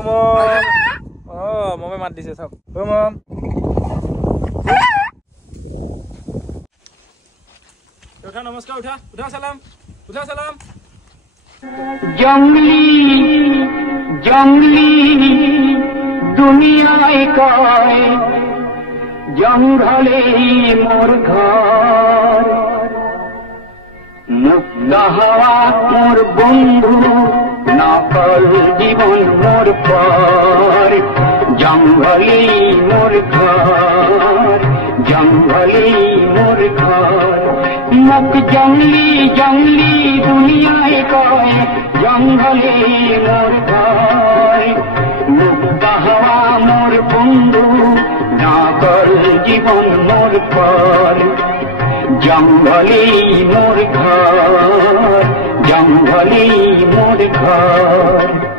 মম মমে মাত দিছে চাওক মম উঠা নমস্কাৰ উঠা উঠা সালাম জঙ্গলি জঙ্গলি দুনিয়ায় কয় জঙ্গলে মোর ঘর মুক্ত হওয়া মোর বন্ধু নকল জীবন মোর পর জঙ্গলে মোর ঘর জঙ্গলে মোর ঘর মুখ জঙ্গলি জঙ্গলি দুনিয়ায় কয় জঙ্গলে মোর ঘর মুক্ত হওয়া মোর বন্ধু নকল জীবন মোর পর জঙ্গলে মোর ঘর জঙ্গলে মোর ঘর